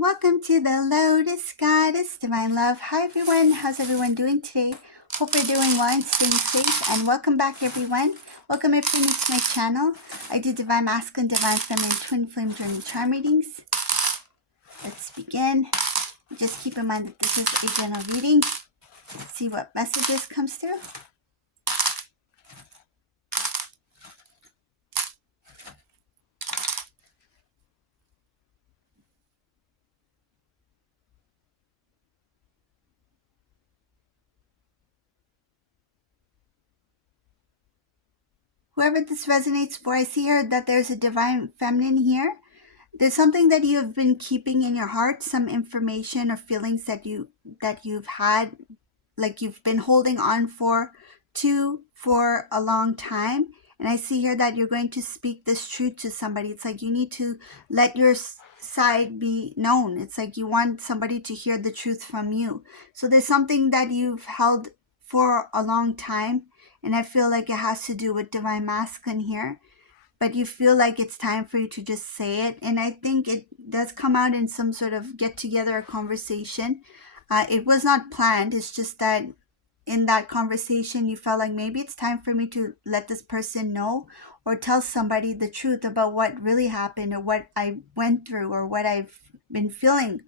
Welcome to the Lotus Goddess Divine Love. Hi everyone, how's everyone doing today? Hope you're doing well and staying safe. And welcome back everyone. Welcome if you're new to my channel. I do Divine Masculine, Divine Feminine, Twin Flame Journey Charm readings. Let's begin. Just keep in mind that this is a general reading. Let's see what messages comes through. Whoever this resonates for, I see here that there's a Divine Feminine here. There's something that you have been keeping in your heart, some information or feelings that you've had, like you've been holding on for a long time. And I see here that you're going to speak this truth to somebody. It's like you need to let your side be known. It's like you want somebody to hear the truth from you. So there's something that you've held for a long time, and I feel like it has to do with Divine Masculine here, but you feel like it's time for you to just say it. And I think it does come out in some sort of get together or conversation. It was not planned. It's just that in that conversation, you felt like maybe it's time for me to let this person know or tell somebody the truth about what really happened or what I went through or what I've been feeling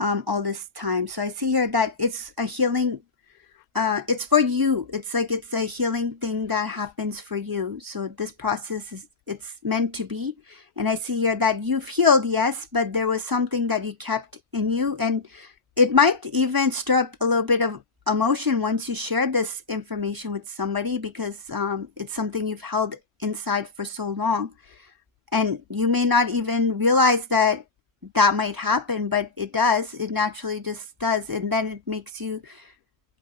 all this time. So I see here that it's a healing. It's for you. It's like it's a healing thing that happens for you. So this process it's meant to be. And I see here that you've healed, yes, but there was something that you kept in you, and it might even stir up a little bit of emotion once you share this information with somebody, because it's something you've held inside for so long, and you may not even realize that that might happen, but it does. It naturally just does, and then it makes you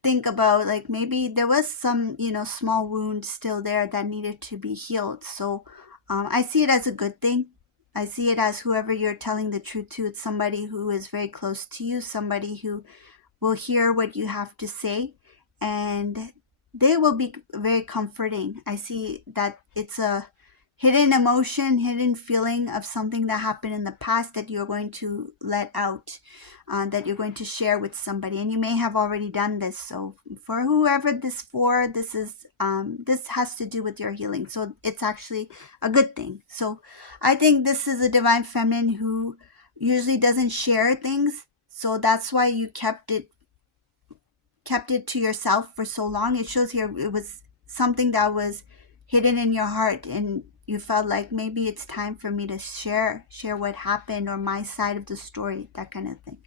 think about like maybe there was some small wound still there that needed to be healed. So I see it as a good thing. I see it as whoever you're telling the truth to, it's somebody who is very close to you, somebody who will hear what you have to say, and they will be very comforting. I see that it's a hidden emotion, hidden feeling of something that happened in the past that you're going to let out, that you're going to share with somebody, and you may have already done this. So for whoever this for, this is this has to do with your healing, so it's actually a good thing. So I think this is a Divine Feminine who usually doesn't share things, so that's why you kept it to yourself for so long. It shows here it was something that was hidden in your heart, and you felt like maybe it's time for me to share what happened or my side of the story, that kind of thing.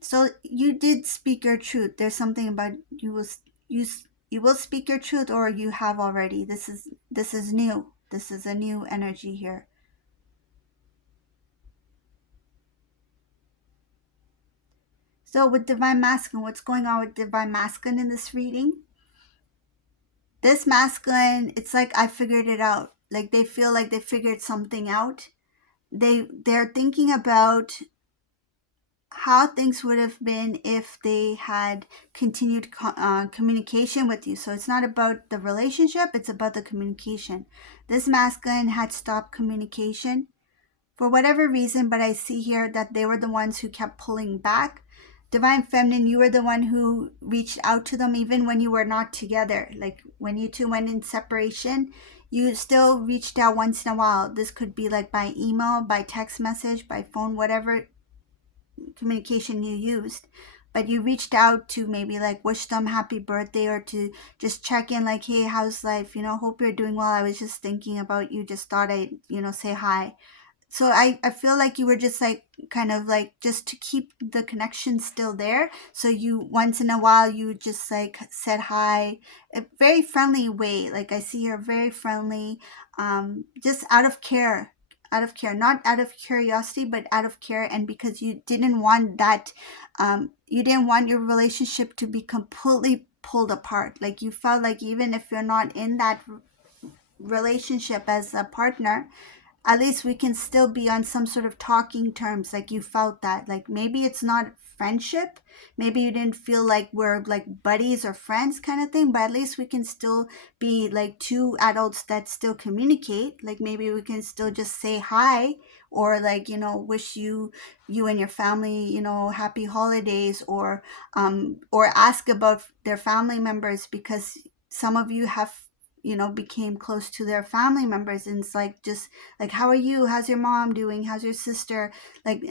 So you did speak your truth. There's something about you will speak your truth, or you have already. This is new. This is a new energy here. So with Divine Masculine, what's going on with Divine Masculine in this reading? This masculine, it's like I figured it out. Like they feel like they figured something out. They're thinking about how things would have been if they had continued communication with you. So it's not about the relationship, it's about the communication. This masculine had stopped communication for whatever reason, but I see here that they were the ones who kept pulling back. Divine Feminine, you were the one who reached out to them even when you were not together. Like when you two went in separation, you still reached out once in a while. This could be like by email, by text message, by phone, whatever communication you used. But you reached out to maybe like wish them happy birthday, or to just check in like, hey, how's life? Hope you're doing well. I was just thinking about you. Just thought I'd, say hi. So I feel like you were just like kind of like just to keep the connection still there. So you once in a while you just like said hi, a very friendly way. Like I see you're very friendly, just out of care, not out of curiosity, but out of care. And because you didn't want that, you didn't want your relationship to be completely pulled apart. Like you felt like even if you're not in that relationship as a partner, at least we can still be on some sort of talking terms. Like you felt that, like maybe it's not friendship, maybe you didn't feel like we're like buddies or friends kind of thing, but at least we can still be like two adults that still communicate. Like maybe we can still just say hi or like, wish you and your family, happy holidays, or ask about their family members, because some of you have, became close to their family members, and it's like, just like, how are you, how's your mom doing, how's your sister, like,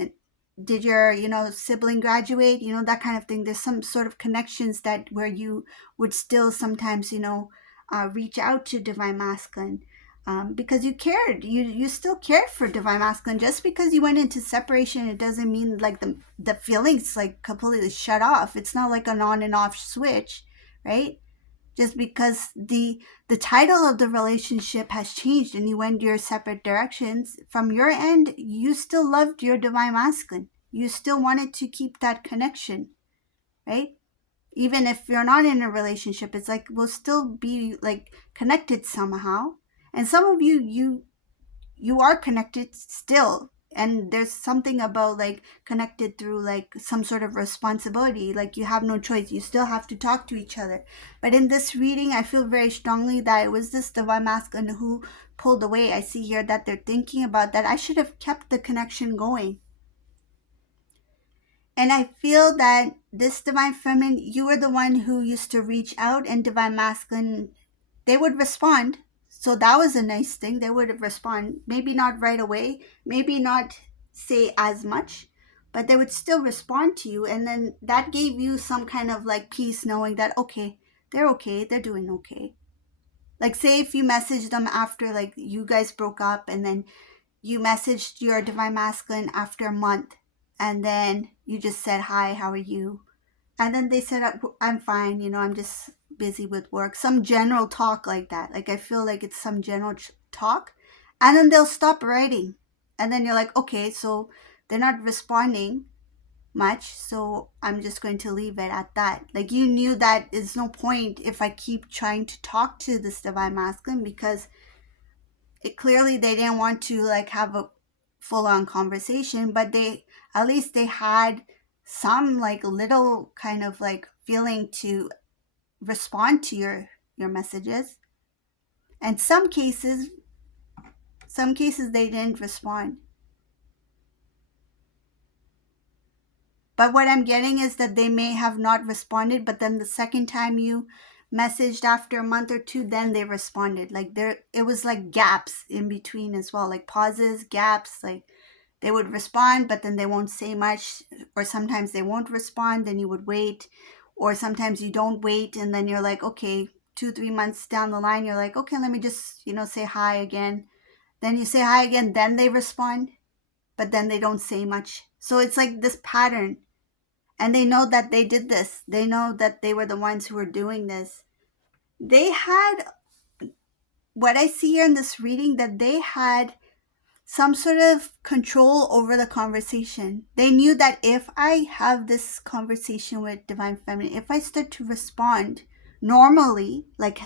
did your, sibling graduate, that kind of thing. There's some sort of connections that where you would still sometimes, reach out to divine masculine, because you cared, you still cared for divine masculine. Just because you went into separation, it doesn't mean like the feelings like completely shut off. It's not like an on and off switch, right? Just because the title of the relationship has changed and you went your separate directions, from your end, you still loved your divine masculine. You still wanted to keep that connection, right? Even if you're not in a relationship, it's like we'll still be like connected somehow. And some of you are connected still, and there's something about like connected through like some sort of responsibility, like you have no choice, you still have to talk to each other. But in this reading, I feel very strongly that it was this divine masculine who pulled away. I see here that they're thinking about that I should have kept the connection going. And I feel that this divine feminine, you were the one who used to reach out, and divine masculine, they would respond. So that was a nice thing. They would respond, maybe not right away, maybe not say as much, but they would still respond to you. And then that gave you some kind of like peace, knowing that, okay, they're doing okay. Like, say if you message them after like you guys broke up, and then you messaged your divine masculine after a month, and then you just said, hi, how are you? And then they said, I'm fine, I'm just busy with work. Some general talk like that. Like, I feel like it's some general talk. And then they'll stop writing. And then you're like, okay, so they're not responding much, so I'm just going to leave it at that. Like, you knew that there's no point if I keep trying to talk to this divine masculine, because clearly they didn't want to like have a full-on conversation, but at least they had some like little kind of like feeling to respond to your messages. And some cases they didn't respond. But what I'm getting is that they may have not responded, but then the second time you messaged after a month or two, then they responded. Like, it was like gaps in between as well, like pauses, gaps. Like, they would respond, but then they won't say much, or sometimes they won't respond, then you would wait, or sometimes you don't wait, and then you're like, okay, 2-3 months down the line, you're like, okay, let me just, say hi again. Then you say hi again, then they respond, but then they don't say much. So it's like this pattern. And they know that they did this. They know that they were the ones who were doing this. They had, what I see here in this reading, that they had some sort of control over the conversation. They knew that if I have this conversation with divine feminine, if I start to respond normally, like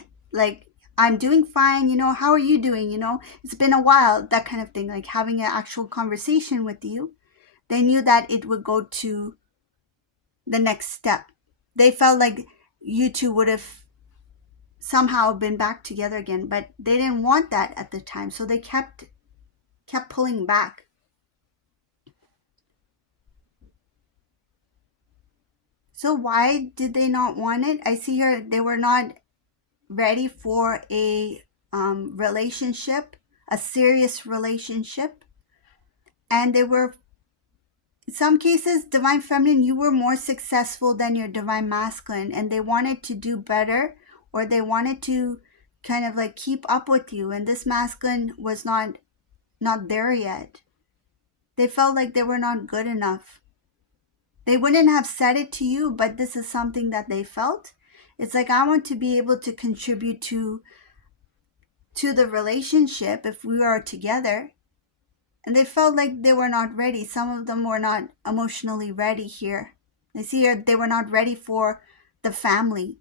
I'm doing fine, how are you doing, it's been a while, that kind of thing, like having an actual conversation with you, they knew that it would go to the next step. They felt like you two would have somehow been back together again, but they didn't want that at the time, so they kept pulling back. So why did they not want it? I see here they were not ready for a relationship, a serious relationship. And they were, in some cases, divine feminine, you were more successful than your divine masculine, and they wanted to do better, or they wanted to kind of like keep up with you, and this masculine was not there yet. They felt like they were not good enough. They wouldn't have said it to you, but this is something that they felt. It's like, I want to be able to contribute to the relationship if we are together. And they felt like they were not ready. Some of them were not emotionally ready here. I see here they were not ready for the family.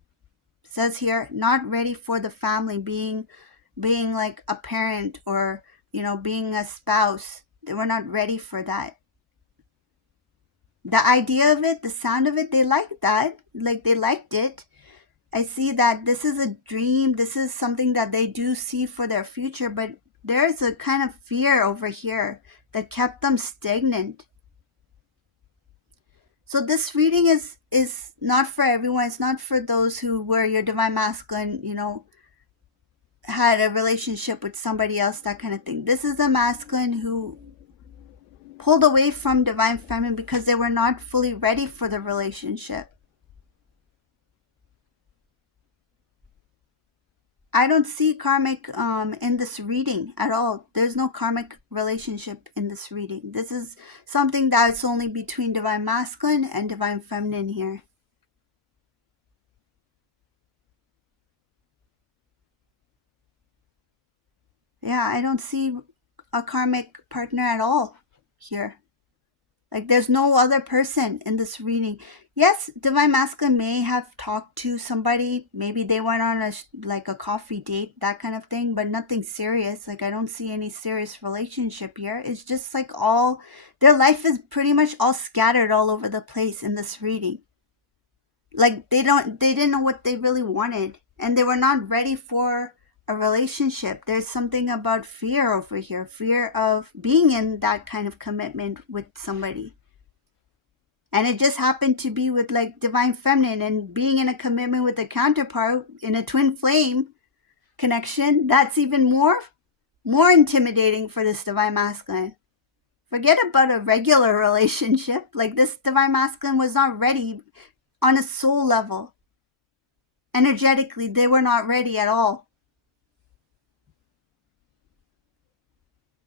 It says here, not ready for the family, being like a parent, or being a spouse. They were not ready for that. The idea of it, the sound of it, they liked that. Like, they liked it. I see that this is a dream. This is something that they do see for their future, but there's a kind of fear over here. that kept them stagnant. So this reading is not for everyone. It's not for those who were your divine masculine, had a relationship with somebody else, that kind of thing. This is a masculine who pulled away from divine feminine because they were not fully ready for the relationship. I don't see karmic in this reading at all. There's no karmic relationship in this reading. This is something that's only between divine masculine and divine feminine here. Yeah, I don't see a karmic partner at all here. Like there's no other person in this reading. Yes, divine masculine may have talked to somebody. Maybe they went on a coffee date, that kind of thing, but nothing serious. Like I don't see any serious relationship here. It's just like all their life is pretty much all scattered all over the place in this reading. Like they didn't know what they really wanted, and they were not ready for a relationship. There's something about fear over here, fear of being in that kind of commitment with somebody. And it just happened to be with like divine feminine, and being in a commitment with a counterpart in a twin flame connection, that's even more intimidating for this divine masculine. Forget about a regular relationship. Like this divine masculine was not ready on a soul level. Energetically, they were not ready at all.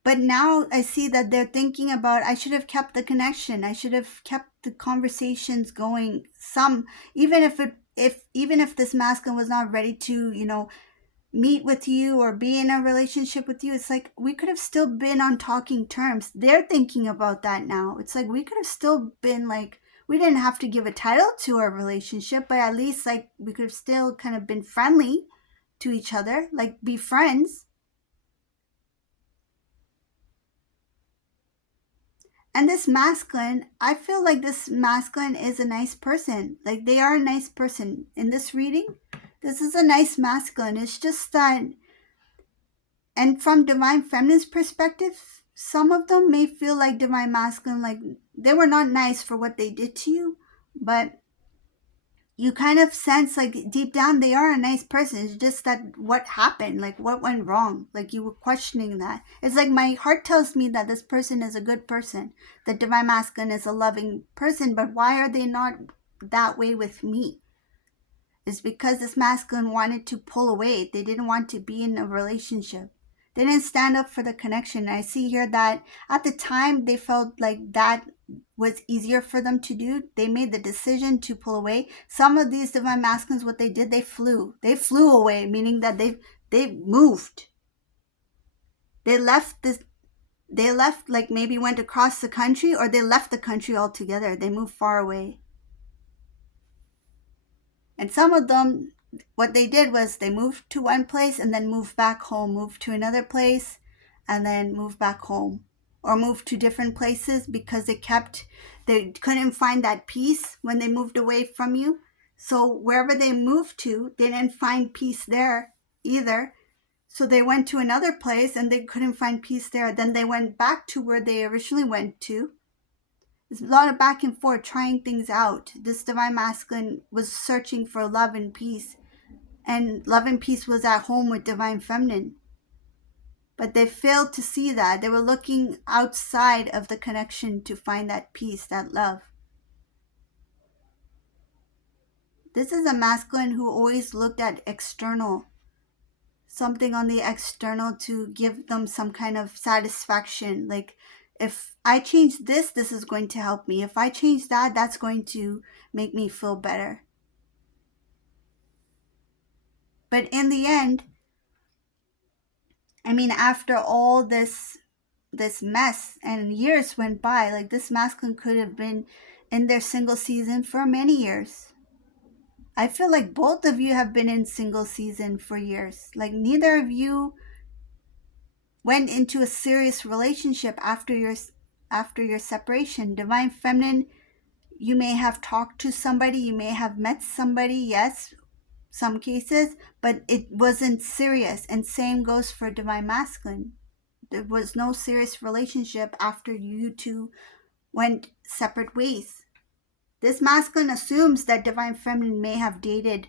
But now I see that they're thinking about, I should have kept the connection. I should have kept the conversations going. Even if this masculine was not ready to, meet with you or be in a relationship with you, it's like we could have still been on talking terms. They're thinking about that now. It's like we could have still been like, we didn't have to give a title to our relationship, but at least like we could have still kind of been friendly to each other, like be friends. And this masculine, I feel like this masculine is a nice person. Like they are a nice person. In this reading, this is a nice masculine. It's just that, and from divine feminine's perspective, some of them may feel like divine masculine, like they were not nice for what they did to you, but you kind of sense like deep down they are a nice person. It's just that what happened, like what went wrong, like you were questioning that. It's like my heart tells me that this person is a good person, that divine masculine is a loving person, but why are they not that way with me? It's because this masculine wanted to pull away. They didn't want to be in a relationship. They didn't stand up for the connection. I see here that at the time they felt like that was easier for them to do. They made the decision to pull away. Some of these divine masculines, what they did, they flew. They flew away, meaning that they moved. They left this. They left, like maybe went across the country, or they left the country altogether. They moved far away. And some of them, what they did was they moved to one place and then moved back home, moved to another place and then moved back home, or moved to different places because they couldn't find that peace when they moved away from you. So wherever they moved to, they didn't find peace there either. So they went to another place and they couldn't find peace there. Then they went back to where they originally went to. There's a lot of back and forth, trying things out. This divine masculine was searching for love and peace, and love and peace was at home with divine feminine. But they failed to see that. They were looking outside of the connection to find that peace, that love. This is a masculine who always looked at external, something on the external to give them some kind of satisfaction. Like, if I change this, this is going to help me. If I change that, that's going to make me feel better. But in the end, I mean, after all this mess and years went by, like this masculine could have been in their single season for many years. I feel like both of you have been in single season for years. Like neither of you went into a serious relationship after your separation. Divine feminine, you may have talked to somebody, you may have met somebody, yes, some cases, but it wasn't serious. And same goes for divine masculine. There was no serious relationship after you two went separate ways. This masculine assumes that divine feminine may have dated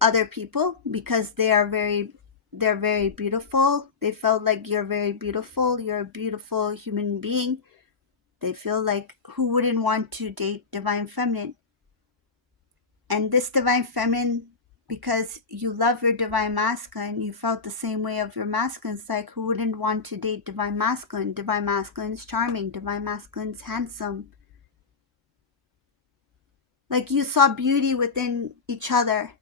other people because they're very beautiful. They felt like you're very beautiful. You're a beautiful human being. They feel like who wouldn't want to date divine feminine? And this divine feminine, because you love your divine masculine, you felt the same way of your masculine. It's like who wouldn't want to date divine masculine? Divine masculine's charming. Divine masculine's handsome. Like you saw beauty within each other,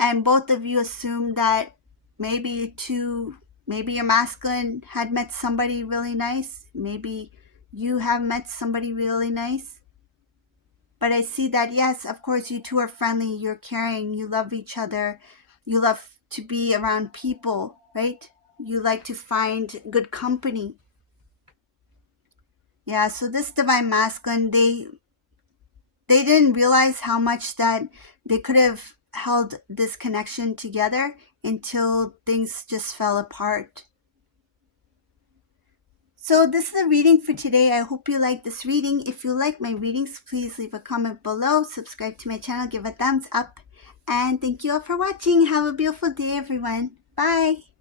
and both of you assumed that maybe your masculine had met somebody really nice, maybe you have met somebody really nice. But I see that, yes, of course, you two are friendly, you're caring, you love each other, you love to be around people, right? You like to find good company. Yeah, so this divine masculine, they didn't realize how much that they could have held this connection together until things just fell apart. So this is the reading for today. I hope you like this reading. If you like my readings, please leave a comment below, subscribe to my channel, give a thumbs up, and thank you all for watching. Have a beautiful day, everyone. Bye.